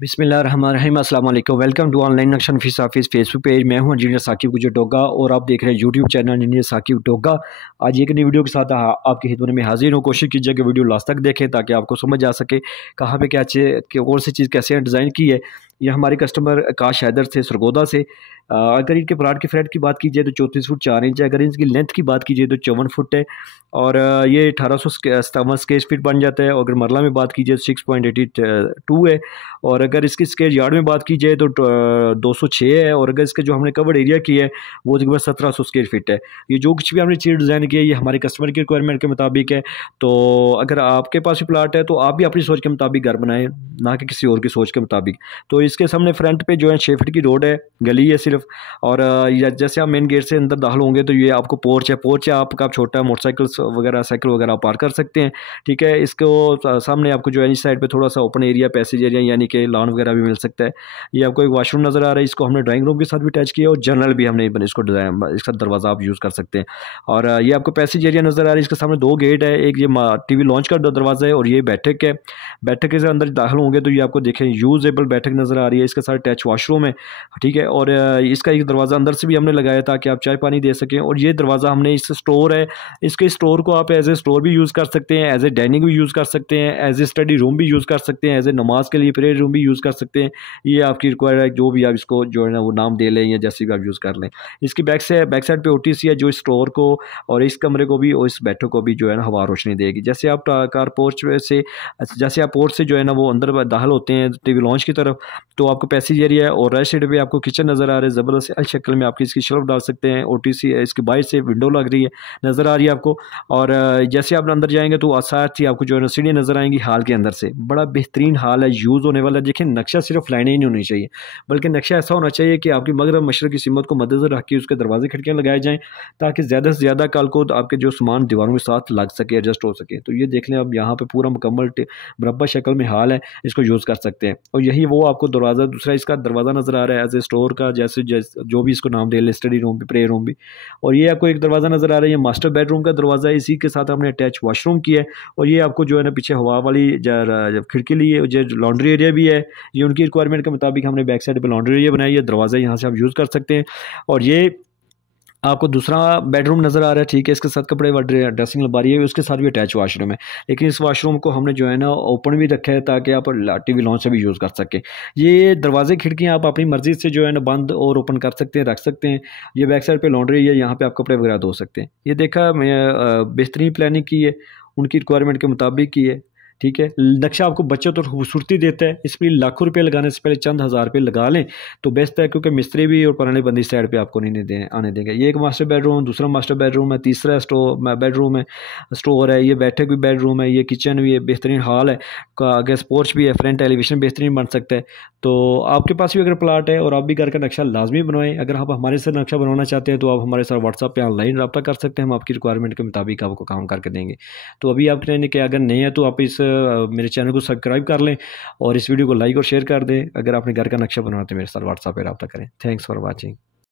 बिस्मिल्लाहिर्रहमानिर्रहीम अस्सलाम वालेकुम। वेलकम टू ऑनलाइन नक्शा नफीस ऑफिस फेसबुक पेज। मैं हूं इंजीनियर साकिब गुजर टोगा और आप देख रहे हैं YouTube channel engineer Saqib Toga. आज एक नई वीडियो के साथ आपकी खिदमत में हाजिर हूं। कोशिश कीजिए कि वीडियो लास्ट तक देखें ताकि आपको समझ आ सके कहाँ पे क्या कौन सी चीज़ कैसे डिज़ाइन की है। ये हमारे कस्टमर आकाश हैदर थे सरगोदा से। अगर इनके प्लाट की फ्लैट की बात की जाए तो 34 फुट 4 इंच है। अगर इनकी लेंथ की बात की जाए तो 54 फुट है और ये 1857 स्क्वायर फीट बन जाता है। और अगर मरला में बात की जाए तो 6.82 है। और अगर इसकी स्क्वायर यार्ड में बात की जाए तो 206 है। और अगर इसके जो हमने कवर्ड एरिया की है वो तकरीबन 1700 स्क्वायर फीट है। ये जो कुछ भी हमने चीज़ डिज़ाइन की है ये हमारे कस्टमर की रिक्वायरमेंट के मुताबिक है। तो अगर आपके पास भी प्लाट है तो आप भी अपनी सोच के मुताबिक घर बनाएं, ना कि किसी और की सोच के मुताबिक। तो इसके सामने फ्रंट पे जो है 6 फीट की रोड है, गली है सिर्फ। और जैसे आप मेन गेट से अंदर दाखिल होंगे तो ये आपको पोर्च है। पोर्च है आपका छोटा मोटरसाइकिल वगैरह साइकिल वगैरह आप पार्क कर सकते हैं। ठीक है, इसको सामने आपको जो है इस साइड पे थोड़ा सा ओपन एरिया पैसेज एरिया यानी कि लॉन वगैरह भी मिल सकता है। ये आपको एक वॉशरूम नज़र आ रहा है, इसको हमने ड्राइंग रूम के साथ भी अटैच किया और जनरल भी हमने इसको डिज़ाइन, इसका दरवाज़ा आप यूज़ कर सकते हैं। और ये आपको पैसेज एरिया नज़र आ रहा है, इसके सामने 2 गेट है। एक ये टीवी लॉन्च का दरवाज़ा है और ये बैठक है। बैठक के अंदर दाखिल होंगे तो ये आपको देखें यूजेबल बैठक नज़र आ रही है। इसके साथ अटैच वॉशरूम है। ठीक है, और इसका एक दरवाज़ा अंदर से भी हमने लगाया ताकि आप चाय पानी दे सकें। और ये दरवाज़ा हमने इस स्टोर है, इसके स्टोर को आप एज ए स्टोर भी यूज़ कर सकते हैं, एज ए डाइनिंग भी यूज़ कर सकते हैं, एज ए स्टडी रूम भी यूज़ कर सकते हैं, एज ए नमाज के लिए प्रेयर रूम भी यूज़ कर सकते हैं। ये आपकी रिक्वायर है, जो भी आप इसको जो है ना वो नाम दे लें या जैसे भी आप यूज़ कर लें। इसकी बैक साइड पे ओटीसी है जो स्टोर को और इस कमरे को भी और इस बैठक को भी जो है ना हवा रोशनी देगी। जैसे आप कार पोर्च से जैसे आप पोर्च से जो है ना वो अंदर दाखिल होते हैं टीवी लॉन्च की तरफ तो आपको पैसेज एरिया है और राइट साइड पे आपको किचन नज़र आ रहा है। ज़बरदस्त एल शक्ल में आपकी इसकी शेल्फ डाल सकते हैं। ओटीसी इसके बाहर से विंडो लग रही है, नज़र आ रही है आपको। और जैसे आप अंदर जाएंगे तो साथ ही आपको जो है ना सीढ़ियाँ नज़र आएंगी हाल के अंदर से। बड़ा बेहतरीन हाल है, यूज़ होने वाला है। देखिए नक्शा सिर्फ लाइनें ही नहीं होनी चाहिए बल्कि नक्शा ऐसा होना चाहिए कि आपकी मगरब मशरक़ की सीमत को मद्देनज़र रख के उसके दरवाजे खिड़कियाँ लगाए जाएँ ताकि ज़्यादा से ज़्यादा कल को आपके जो सामान दीवारों के साथ लग सके, एडजस्ट हो सके। तो ये देख लें अब यहाँ पे पूरा मुकम्मल मुरब्बा शक्ल में हाल है, इसको यूज़ कर सकते हैं। और यही वो आपको दरवाज़ा दूसरा इसका दरवाज़ा नज़र आ रहा है एज ए स्टोर का, जैसे जो भी इसको नाम दे ले, स्टडी रूम भी, प्रे रूम भी। और ये आपको एक दरवाज़ा नज़र आ रहा है, ये मास्टर बेडरूम का दरवाज़ा है। इसी के साथ हमने अटैच वॉशरूम किया है। और ये आपको जो है ना पीछे हवा वाली खिड़की लिए जो लॉन्ड्री एरिया भी है। ये उनकी रिक्वायरमेंट के मुताबिक हमने बैक साइड पर लॉन्ड्री एरिया बनाई है। दरवाज़ा यहाँ से आप यूज़ कर सकते हैं। और ये आपको दूसरा बेडरूम नज़र आ रहा है। ठीक है, इसके साथ कपड़े ड्रेसिंग अलमारी है, उसके साथ भी अटैच वॉशरूम है। लेकिन इस वॉशरूम को हमने जो है ना ओपन भी रखा है ताकि आप टीवी लॉन्च से भी यूज़ कर सकें। ये दरवाजे खिड़कियाँ आप अपनी मर्ज़ी से जो है ना बंद और ओपन कर सकते हैं, रख सकते हैं। ये बैक साइड पे लॉन्ड्री है, यहाँ पे आप कपड़े वगैरह धो सकते हैं। ये देखा मैं बेहतरीन प्लानिंग की है, उनकी रिक्वायरमेंट के मुताबिक की है। ठीक है, नक्शा आपको बचत और खूबसूरती देता है। इस पर लाखों रुपये लगाने से पहले चंद हज़ार रुपये लगा लें तो बेस्ट है, क्योंकि मिस्त्री भी और पुराने बंदी साइड पे आपको नहीं आने देंगे। ये एक मास्टर बेडरूम, दूसरा मास्टर बेडरूम है, तीसरा बेडरूम है, स्टोर है, ये बैठक भी बेडरूम है, ये किचन भी है, बेहतरीन हॉल है, आगे स्पोर्च भी है, फ्रंट एलिवेशन बेहतरीन बन सकता है। तो आपके पास भी अगर प्लाट है और आप भी घर का नक्शा लाजमी बनवाएं। अगर आप हमारे साथ नक्शा बनवाना चाहते हैं तो आप हमारे साथ व्हाट्सअप पे ऑनलाइन रब्ता कर सकते हैं, हम आपकी रिक्वायरमेंट के मुताबिक आपको काम करके देंगे। तो अभी आप कहने कि अगर नहीं है तो आप इस मेरे चैनल को सब्सक्राइब कर लें और इस वीडियो को लाइक और शेयर कर दें। अगर आपने घर का नक्शा बनवाना तो मेरे साथ व्हाट्सएप पे रब्ता करें। Thanks for watching.